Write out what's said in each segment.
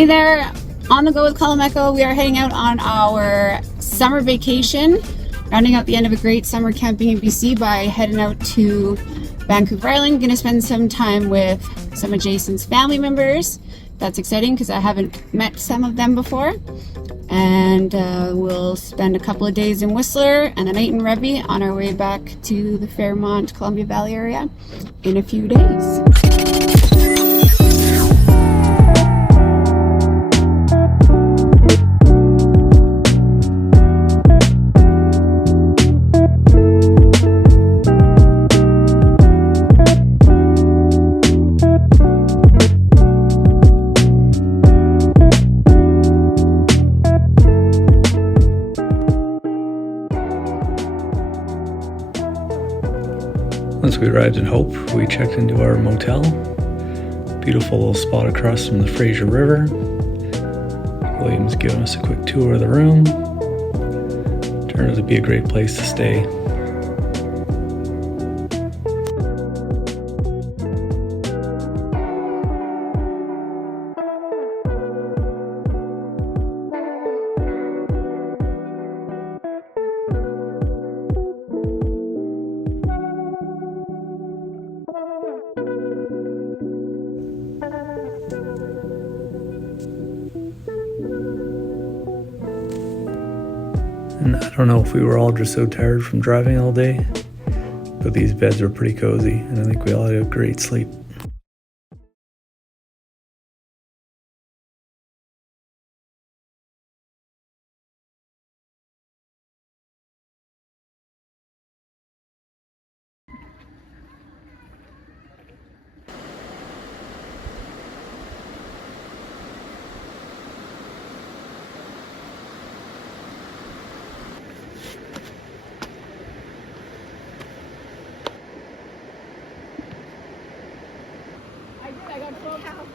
Hey there, on the go with Colum Echo. We are heading out on our summer vacation, rounding out the end of a great summer camping in BC by heading out to Vancouver Island. Gonna spend some time with some of Jason's family members. That's exciting because I haven't met some of them before. And we'll spend a couple of days in Whistler and a night in Revy on our way back to the Fairmont, Columbia Valley area in a few days. Once we arrived in Hope, we checked into our motel. Beautiful little spot across from the Fraser River. William's giving us a quick tour of the room. Turned out to be a great place to stay. And I don't know if we were all just so tired from driving all day, but these beds were pretty cozy, and I think we all had a great sleep.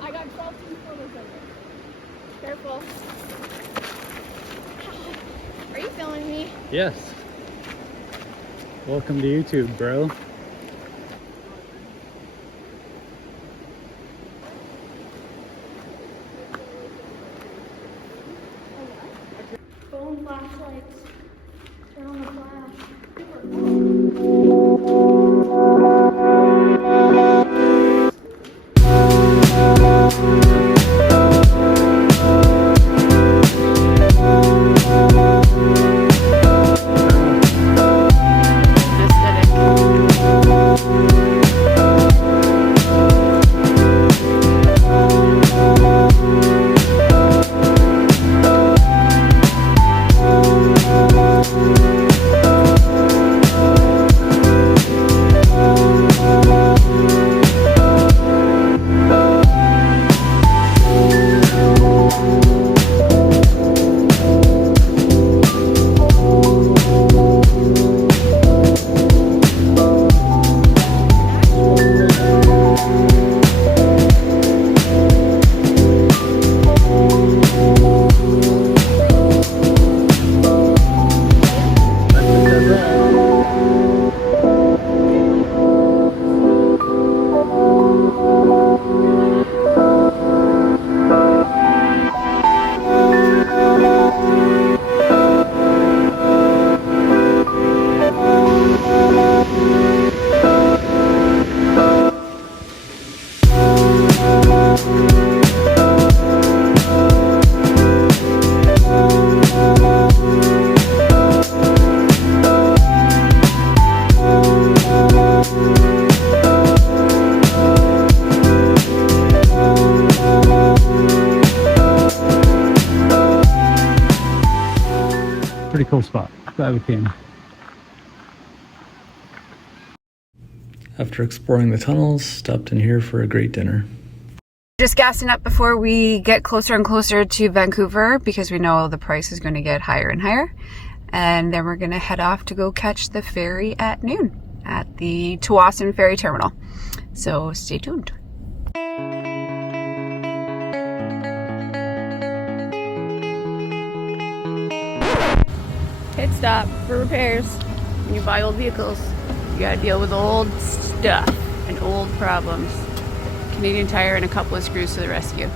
I got 12 photos of it. Careful. Are you filming me? Yes. Welcome to YouTube, bro. Phone flashlights. Turn on the flash. Pretty cool spot. Glad we came. After exploring the tunnels, stopped in here for a great dinner. Just gassing up before we get closer and closer to Vancouver because we know the price is going to get higher and higher. And then we're going to head off to go catch the ferry at noon at the Tsawwassen Ferry Terminal. So stay tuned. Pit stop for repairs. When you buy old vehicles, you gotta deal with old stuff and old problems. Canadian Tire and a couple of screws to the rescue.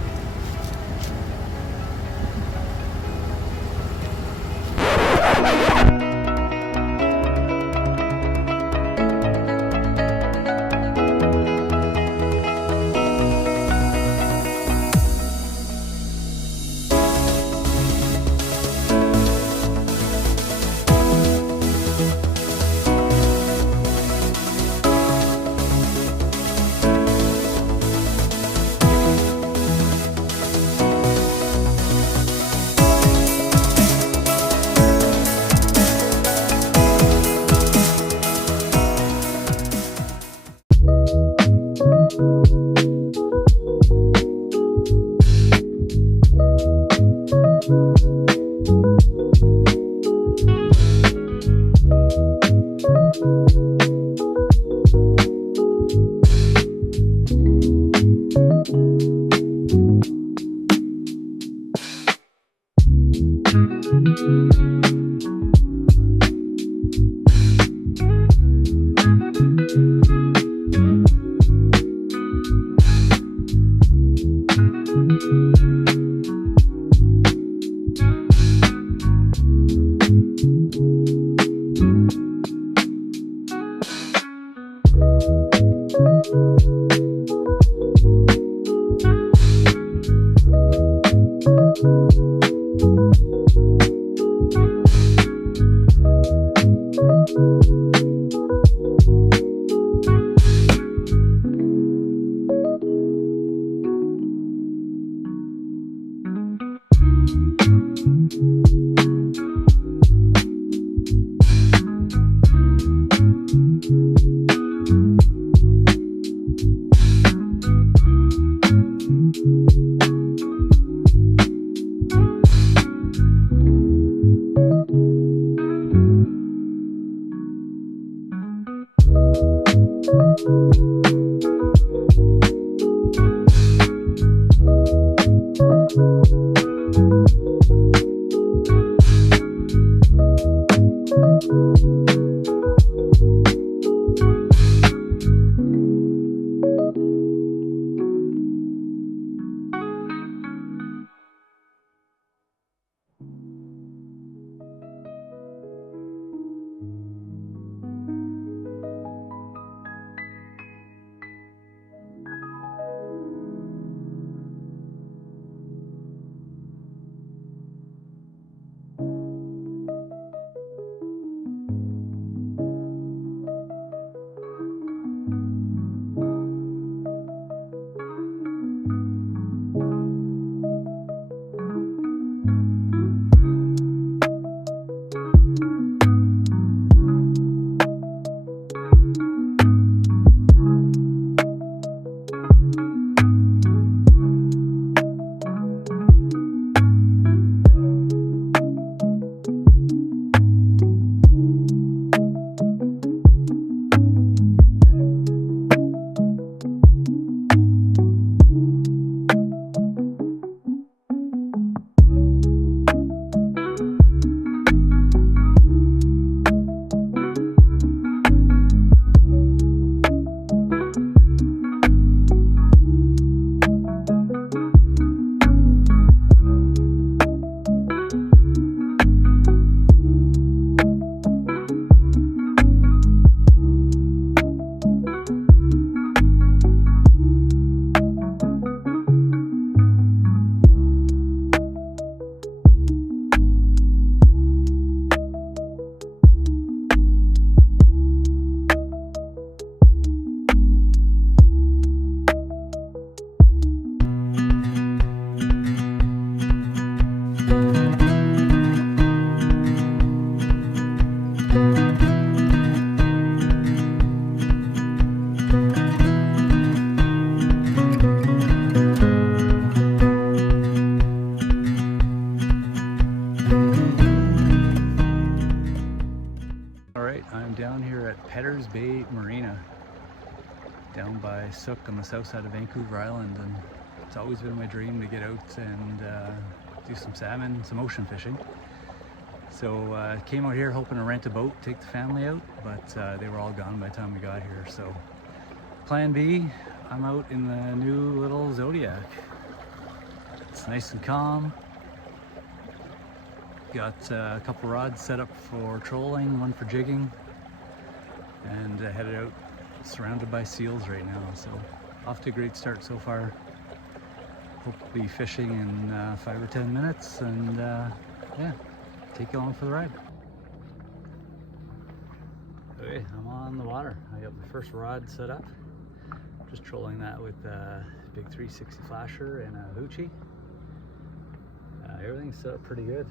Down by Sook on the south side of Vancouver Island, and it's always been my dream to get out and do some salmon, some ocean fishing. So came out here hoping to rent a boat, take the family out, but they were all gone by the time we got here. So plan B, I'm out in the new little Zodiac. It's nice and calm. Got a couple rods set up for trolling, one for jigging, and headed out, surrounded by seals right now. So off to a great start so far. Hope to be fishing in 5 or 10 minutes, and yeah, take you along for the ride. Okay, I'm on the water. I got my first rod set up. Just trolling that with a big 360 flasher and a hoochie. Everything's set up pretty good.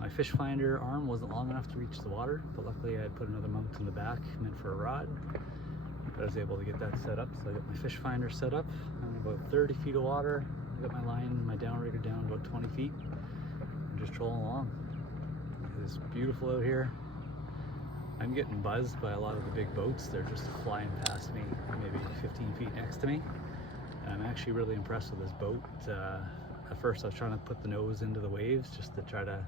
My fish finder arm wasn't long enough to reach the water, but luckily I had put another mount in the back meant for a rod. I was able to get that set up, so I got my fish finder set up. I'm about 30 feet of water. I got my line, my downrigger down about 20 feet. I'm just trolling along. It is beautiful out here. I'm getting buzzed by a lot of the big boats. They're just flying past me, maybe 15 feet next to me. And I'm actually really impressed with this boat. At first I was trying to put the nose into the waves just to try to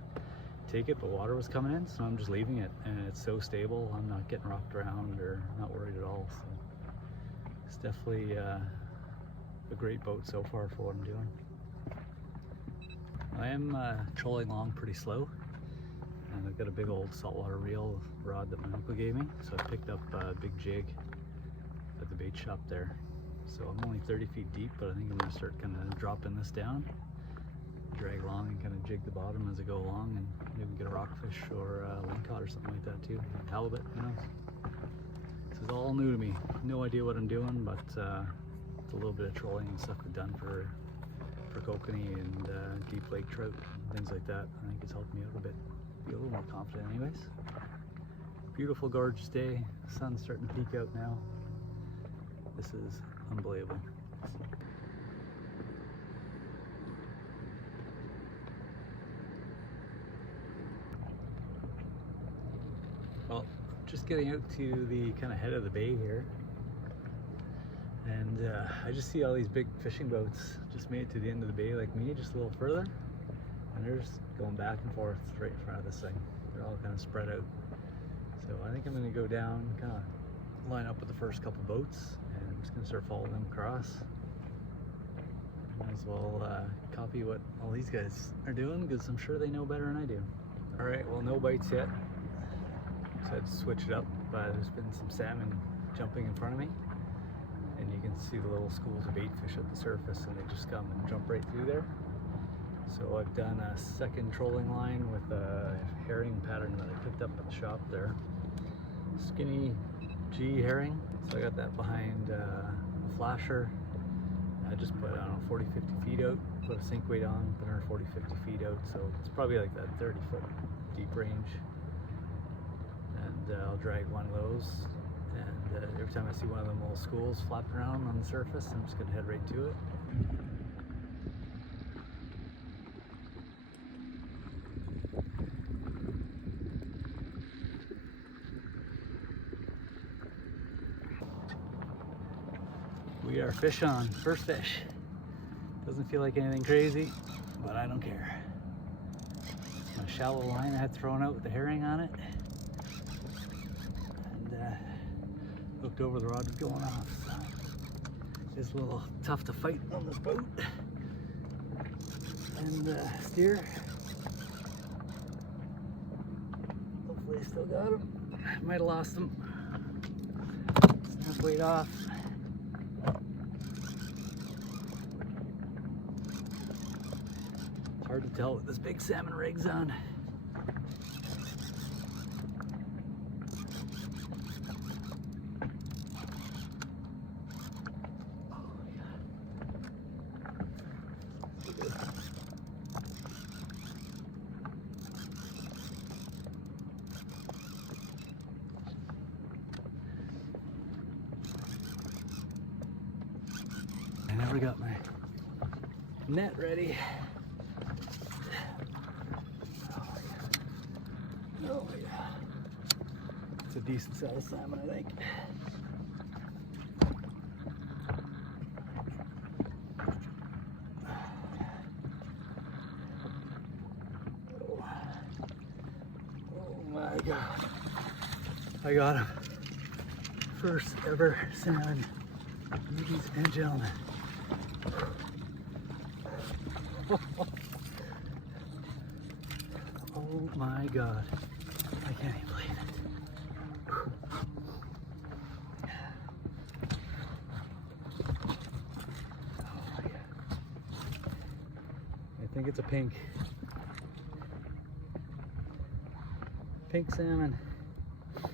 take it, but water was coming in, so I'm just leaving it, and it's so stable. I'm not getting rocked around or not worried at all. So it's definitely a great boat so far for what I'm doing. I am trolling along pretty slow, and I've got a big old saltwater reel rod that my uncle gave me, so I picked up a big jig at the bait shop there. So I'm only 30 feet deep, but I think I'm going to start kind of dropping this down drag along and kind of jig the bottom as I go along, and maybe get a rockfish or a lingcod or something like that too. Halibut, who knows? This is all new to me. No idea what I'm doing, but it's a little bit of trolling and stuff I've done for kokanee and deep lake trout and things like that. I think it's helped me out a bit, be a little more confident anyways. Beautiful, gorgeous day. The sun's starting to peek out now. This is unbelievable. Well, just getting out to the kind of head of the bay here, and I just see all these big fishing boats just made it to the end of the bay like me, just a little further, and they're just going back and forth right in front of this thing. They're all kind of spread out. So I think I'm going to go down, kind of line up with the first couple boats, and I'm just going to start following them across. Might as well copy what all these guys are doing, because I'm sure they know better than I do. Alright, well, no bites yet, so I had to switch it up, but there's been some salmon jumping in front of me, and you can see the little schools of bait fish at the surface, and they just come and jump right through there. So I've done a second trolling line with a herring pattern that I picked up at the shop there. Skinny G herring. So I got that behind a flasher. I just put, I don't know, 40-50 feet out, put a sink weight on, put another 40-50 feet out. So it's probably like that 30-foot deep range. And I'll drag one of those. And every time I see one of them little schools flapping around on the surface, I'm just gonna head right to it. We are fish on, first fish. Doesn't feel like anything crazy, but I don't care. My shallow line I had thrown out with the herring on it, and looked over, the rod was going off. So it's a little tough to fight on this boat and steer. Hopefully I still got him. Might have lost him. Snap weight off. Hard to tell with this big salmon rig's on. Oh my God. I never got my net ready. Oh yeah, it's a decent sized salmon, I think. Oh my God, I got him. First ever salmon, ladies and gentlemen. Oh my God. I can't even believe it. Oh my God. I think it's a pink salmon. Oh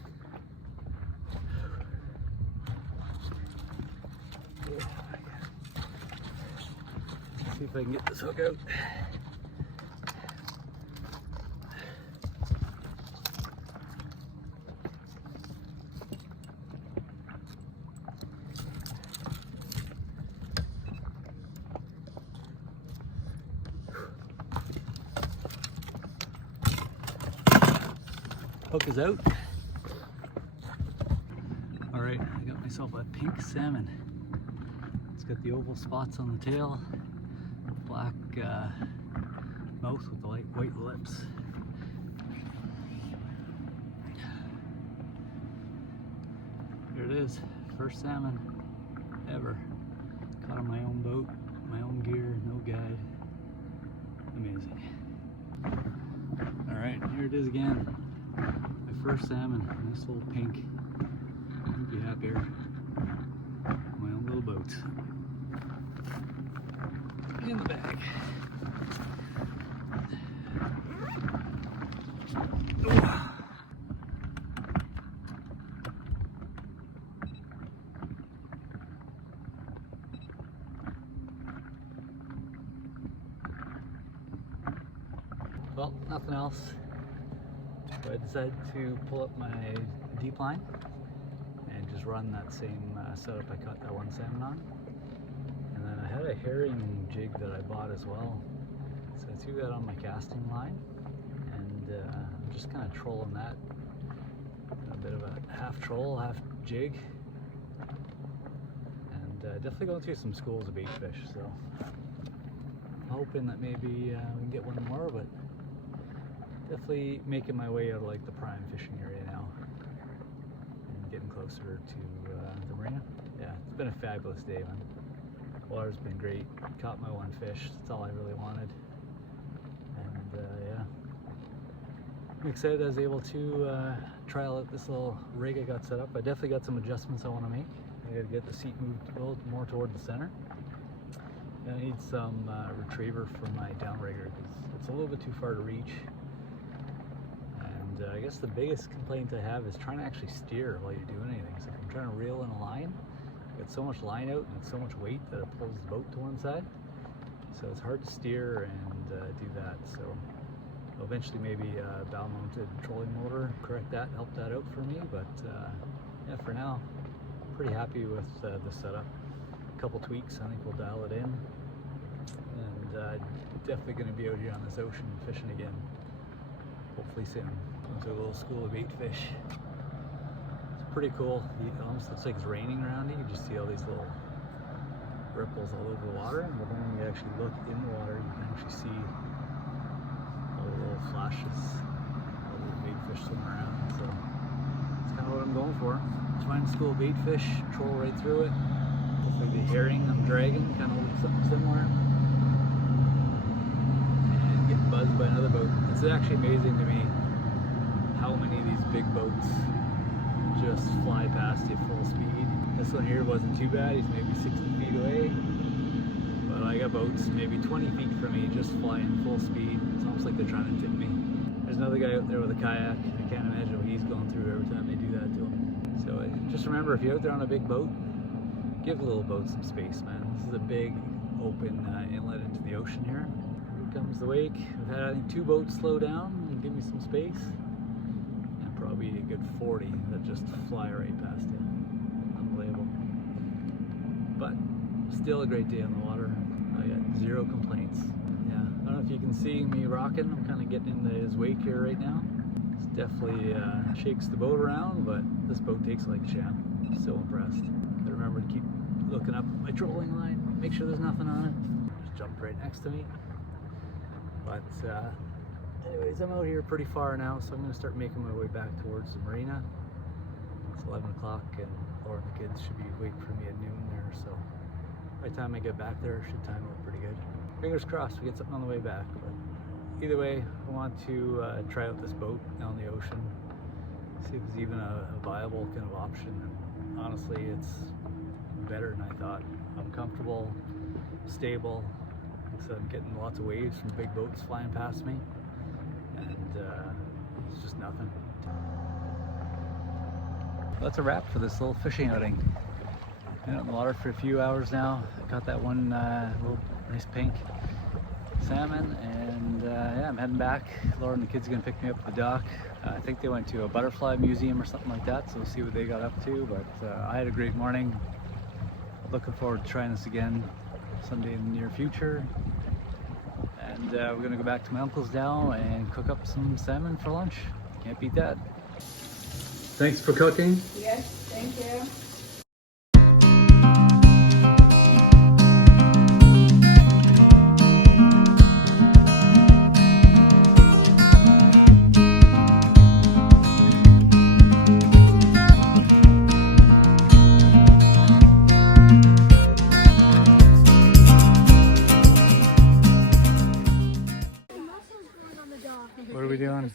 my God. Let's see if I can get this hook out. Hook is out. All right, I got myself a pink salmon. It's got the oval spots on the tail, black mouth with the light white lips. Here it is, first salmon ever. Caught on my own boat, my own gear, no guide. Amazing. All right, here it is again. My first salmon, nice little pink. Couldn't be happier. My own little boat. In the bag. Well, nothing else. So I decided to pull up my deep line and just run that same setup I caught that one salmon on. And then I had a herring jig that I bought as well. So I threw that on my casting line, and I'm just kind of trolling that. A bit of a half troll, half jig. And definitely going through some schools of bait fish, so I'm hoping that maybe we can get one more, but definitely making my way out of like the prime fishing area now and getting closer to the marina. Yeah, it's been a fabulous day, man. Water's been great. Caught my one fish. That's all I really wanted. And yeah, I'm excited I was able to trial out this little rig I got set up. I definitely got some adjustments I want to make. I got to get the seat moved a little more toward the center. And I need some retriever for my downrigger because it's a little bit too far to reach. And I guess the biggest complaint I have is trying to actually steer while you're doing anything. So if I'm trying to reel in a line, it's so much line out and it's so much weight that it pulls the boat to one side. So it's hard to steer and do that. So I'll eventually maybe bow mounted trolling motor, correct that, help that out for me. But yeah, for now, pretty happy with the setup. A couple tweaks, I think we'll dial it in. And definitely going to be out here on this ocean fishing again. Hopefully soon. Into a little school of bait fish. Pretty cool. It almost looks like it's raining around you. You just see all these little ripples all over the water, but then when you actually look in the water, you can actually see all the little flashes, all the bait fish swimming around. So that's kind of what I'm going for. Find a school of bait fish, troll right through it. Hopefully the herring I'm dragging kind of looks something similar, and get buzzed by another boat. It's actually amazing to me how many of these big boats just fly past you full speed. This one here wasn't too bad, he's maybe 60 feet away, but I got boats maybe 20 feet from me just flying full speed. It's almost like they're trying to tip me. There's another guy out there with a kayak. I can't imagine what he's going through every time they do that to him. So just remember, if you're out there on a big boat, give the little boat some space, man. This is a big open inlet into the ocean here. Here comes the wake. I've had, I think, 2 boats slow down and give me some space. Probably a good 40 that just fly right past you. Unbelievable. But still a great day on the water. I got 0 complaints. Yeah, I don't know if you can see me rocking. I'm kind of getting into his wake here right now. It's definitely shakes the boat around, but this boat takes like a champ. So impressed. But remember to keep looking up my trolling line, make sure there's nothing on it. Just jumped right next to me. But anyways, I'm out here pretty far now, so I'm going to start making my way back towards the marina. It's 11 o'clock and Laura and the kids should be waiting for me at noon there, so by the time I get back there, it should time out pretty good. Fingers crossed we get something on the way back, but either way, I want to try out this boat on the ocean, see if it's even a viable kind of option. And honestly, it's better than I thought. I'm comfortable, stable, so I'm getting lots of waves from big boats flying past me. And it's just nothing. That's a wrap for this little fishing outing. Been out in the water for a few hours now. I caught that one little nice pink salmon, and yeah, I'm heading back. Laura and the kids are gonna pick me up at the dock. I think they went to a butterfly museum or something like that, so we'll see what they got up to. But I had a great morning. Looking forward to trying this again someday in the near future. And we're gonna go back to my uncle's now and cook up some salmon for lunch. Can't beat that. Thanks for cooking. Yes, thank you. What are we doing?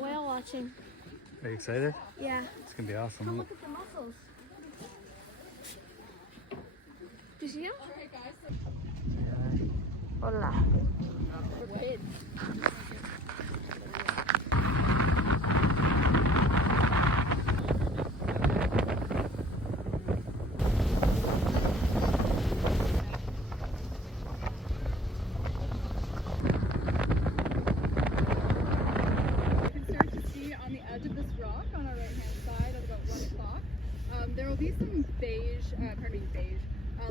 Whale watching. Are you excited? Yeah. It's gonna be awesome. Come look at the mussels. Do you see them? Okay, guys. Hola. Wait. there'll be some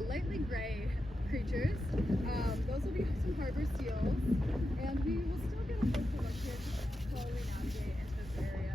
lightly gray creatures. Those will be some harbor seals, and we will still get a closer look here just slowly navigate into this area.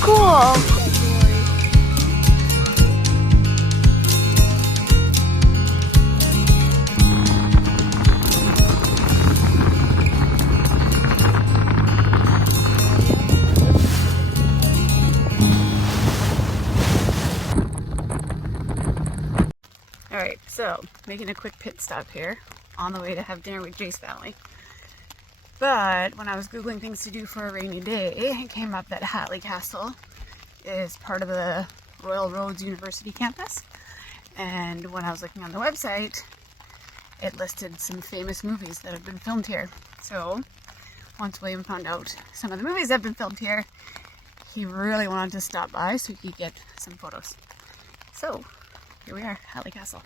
Cool. Alright, so making a quick pit stop here on the way to have dinner with Jay's family. But when I was Googling things to do for a rainy day, it came up that Hatley Castle is part of the Royal Roads University campus. And when I was looking on the website, it listed some famous movies that have been filmed here. So once William found out some of the movies that have been filmed here, he really wanted to stop by so he could get some photos. So here we are, Hatley Castle.